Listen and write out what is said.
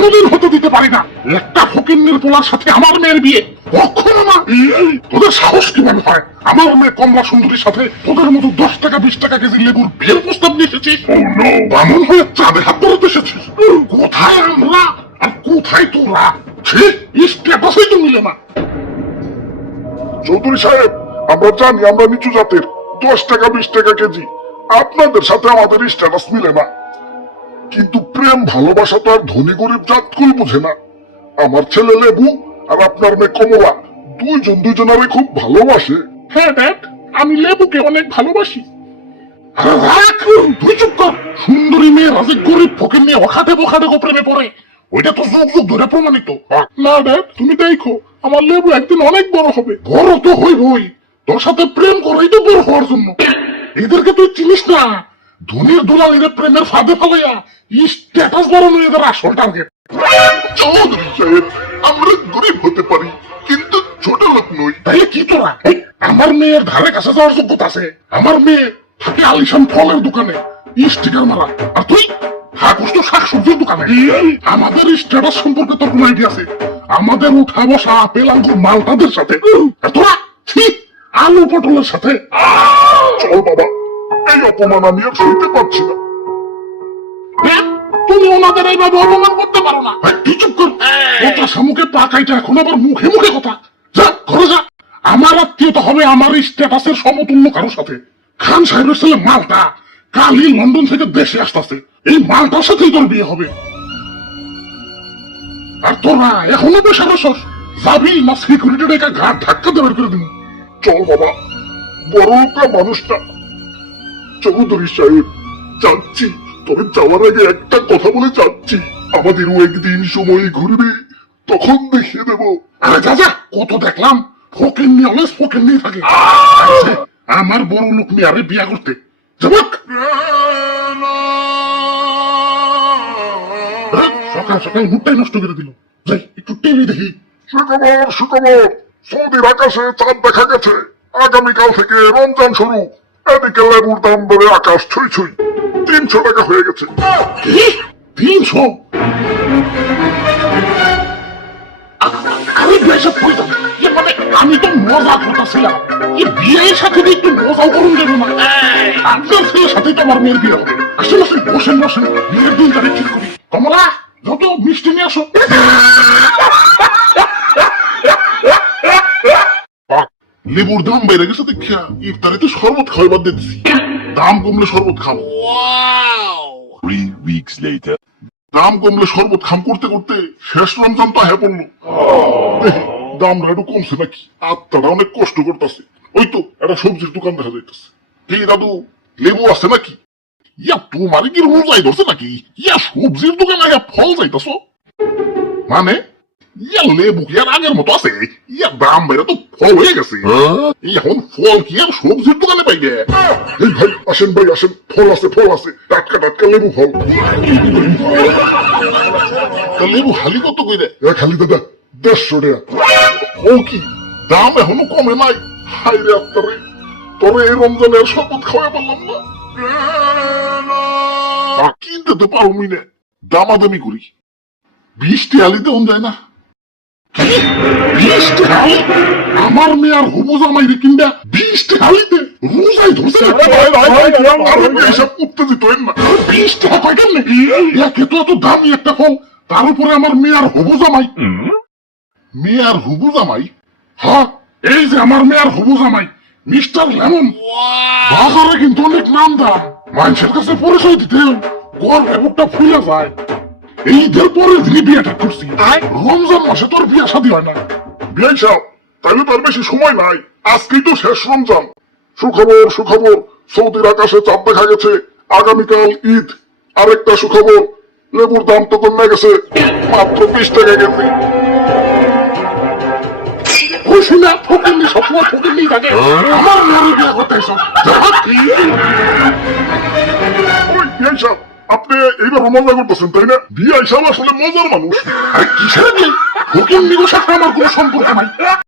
কোনোদিন হতে দিতে পারি না। একটা ফকিন্নির পোলার সাথে আমার মেয়ের বিয়ে কখনো না। তোদের সাহস কিভাবে হয় আমার মেয়ে কমলা সুন্দরীর সাথে তোদের মতো 10 টাকা 20 টাকা কেজি লেবুর বিয়ের প্রস্তাব নিয়ে এসেছিস? বামন হয়ে চাঁদে হাত ধরতে এসেছিস? কোথায় আমরা আর কোথায় তোরা? স্ট্যাটাসই তো মিলে না। চৌধুরী সাহেব, আমরা জানি আমরা নিচু জাতের, 10 টাকা 20 টাকা কেজি, আপনাদের সাথে আমাদের স্ট্যাটাস মিলে না, কিন্তু প্রেম ভালোবাসা তো আর ধনী গরিব জাত কুল বুঝে না। আমার ছেলে লেবু আর আপনার মেয়ে কমলা দুইজন দুইজনারে খুব ভালোবাসে। হ্যাঁ ড্যাড, আমি লেবুকে অনেক ভালোবাসি। তুই চুপ কর। সুন্দরী মেয়ে রাজি গরিব ফকির নিয়ে অখাটে বখাটে প্রেমে পড়ে, ওইটা তো যুগ যুগ ধরে প্রমাণিত। না ড্যাড, তুমি দেখো আমার লেবু একদিন অনেক বড় হবে। বড় তো হইবই, তোর সাথে প্রেম করাই তো বড় হওয়ার জন্য। এদেরকে তুই চিনিস না, ধনীর দুলাল এদের প্রেমের ফাঁদে ফেলাইয়া স্ট্যাটাস বাড়ানো এদের আসল টার্গেট। চৌধুরী সাহেব, আমরা গরিব হতে পারি কিন্তু ছোট লোক নই। তাইলে কি তোরা? আমার মেয়ের ধারে কাছে যাওয়ার যোগ্যতা আছে? আমার মেয়ে থাকে আলিশান ফলের দোকানে স্টিকার মারা, আর তুই হাকুস তো শাকসবজির দোকানে। আমাদের স্ট্যাটাস সম্পর্কে তোর কোন আইডিয়া আছে? আমাদের উঠা বসা আপেল আঙ্গুর মালটাদের সাথে, আর তোরা আলু পটলের সাথে। চল বাবা, এই অপমান আমি আর সইতে পারছি না। তুমি ওনাদের এইভাবে অপমান করতে পারো না। তুই চুপ কর। কথা সামুখে পাকাইটা এখন আবার মুখে মুখে কথা। যা ঘরে যা। আমার আত্মীয়তা হবে আমার স্ট্যাটাসের সমতুল্য কারোর সাথে। খান সাহেবের ছেলে মালটা কালই লন্ডন থেকে দেশে আসতেছে, এই মালটার সাথেই তোর বিয়ে হবে। আর তোরা এখনো বসে বসস, যাবি না সিকিউরিটি রেখা ঘাট ধাক্কা দিয়ে বের করে দিবি? চল বাবা, বড় লোকটা মানুষটা। চৌধুরী সাহেব, যাচ্ছি, তবে যাওয়ার আগে একটা কথা বলে যাচ্ছি, আমাদেরও একদিন সময় ঘুরবে, তখন দেখিয়ে দেবো। আরে যা যা, কত দেখলাম ফকির নিয়ে অলস ফকির নিয়ে থাকে। আমার বড় লোক নিয়ে আরে বিয়া করতে যাবক। সকাল সকাল মুখটাই নষ্ট করে দিল। যাই একটু টিভি দেখি। সুখবর সুখবর, সৌদির আকাশে চাঁদ দেখা গেছে, আগামীকাল থেকে রমজান শুরু। এদিকে লেবুর দাম বেড়ে আকাশ ছুঁই ছুঁই, 300 টাকা হয়ে গেছে। 300? আমি বেশি পয়সা মানে আমি তো মজা করতেছিলাম, বিয়ের সাথে একটু মজাও করুন দেবো না। আপনার ছেলের সাথে তো আমার মেয়ের বিয়ে হবে। আসলে বসেন বসেন, বিয়ের দিন তারিখ ঠিক করি। কমলা, যত মিষ্টি নিয়ে আসো। লেবুর দাম বেড়ে গেছে দেখিয়া ইফতারিতে শরবত খাওয়াবার দিচ্ছি। দাম কমলে শরবত খাবো। 3 weeks later. দাম কমলে শরবত খাম করতে করতে শেষ রমজান তো হ্যাঁ পড়লো। দামটা একটু কমছে নাকি, আত্মাটা অনেক কষ্ট করতেছে। ওই তো একটা সবজির দোকান দেখা যাইতেছে। এই দাদু, লেবু আছে নাকি? তোমার কি রোজাই ধরছে নাকি? সবজির দোকানে ফল যাইতেছ মানে? লেবু কি আর আগের মতো আছে? দাম বেড়ে তো ফল হয়ে গেছে। এখন ফল কি আর সবজির দোকানে পাইবে? এই ভাই আসেন, ভাই আসেন, ফল আছে, ফল আছে, টাটকা টাটকা লেবু ফল। লেবু হালি কত কইরে? খালি দাদা 150 টাকা। ও কি দাম এখনো কমে নাই? হাই রে আত্মারে, তোরে এই রমজানের শপথ খাওয়াই পারলাম না। কিনতে তো পারবি না, দামাদামি করি। 20 টাকা দেওয়া যায় না? 20 টাকা? আমার মেয়ে আর হবু জামাই রে কিনবা 20 টাকা দিতে? রোজাই ধরছে এইসব উত্তেজিত হইন না। 20 টাকা কয় কেমনে? একে তো এত দামি একটা ফল, তার উপরে আমার মেয়ে আর হবু জামাই। মেয়ে আর হবু জামাই? হ্যাঁ, এই যে আমার মেয়ে আর হবু জামাই মিস্টার লেমন। বাজারে কিন্তু অনেক নাম দাম, মানুষের কাছে পরিচয় দিতে গর ব্যাপকটা ফুলে যায়। এই ঈদের পরে দিনই বিয়েটা করছি, রমজান মাসে তোর বিয়ে শাদী হয় না। বিয়াই সাহেব, তাইলে তার বেশি সময় নাই, আজকেই তো শেষ রমজান। সুখবর সুখবর, সৌদির আকাশে চাঁদ দেখা গেছে, আগামীকাল ঈদ। আরেকটা সুখবর, লেবুর দাম তো কমে গেছে, মাত্র 20 টাকা কেজি। না ফকিরনি সবসময় ফকিরনি থাকে, আমার মেয়ের বিয়ে করতে এসো। বিয়াই সাহেব, আপনি এইবার মজা করতেছেন তাই না? বিয়াই সাহেব আসলে মজার মানুষ। কিসের বিয়ে? ফকিরনির সাথে আমার কোনো সম্পর্ক নাই।